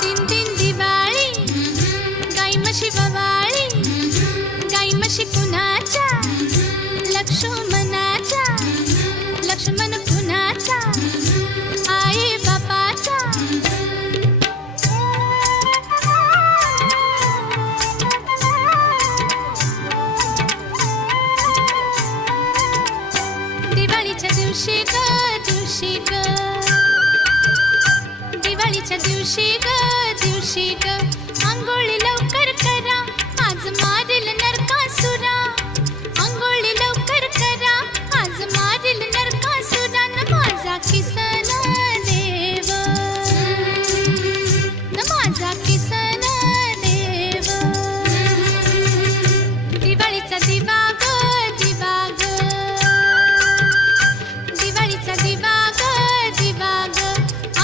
दिन दिन दिवाळी, गाई म्हशी ववाळी, गाई म्हशी कुणाच्या, लक्ष्मणाच्या, लक्ष्मण कुणाचा, आई बापाचा. दिवाळीच्या दिवशी ग, दिवाळीच्या दिवशी ग,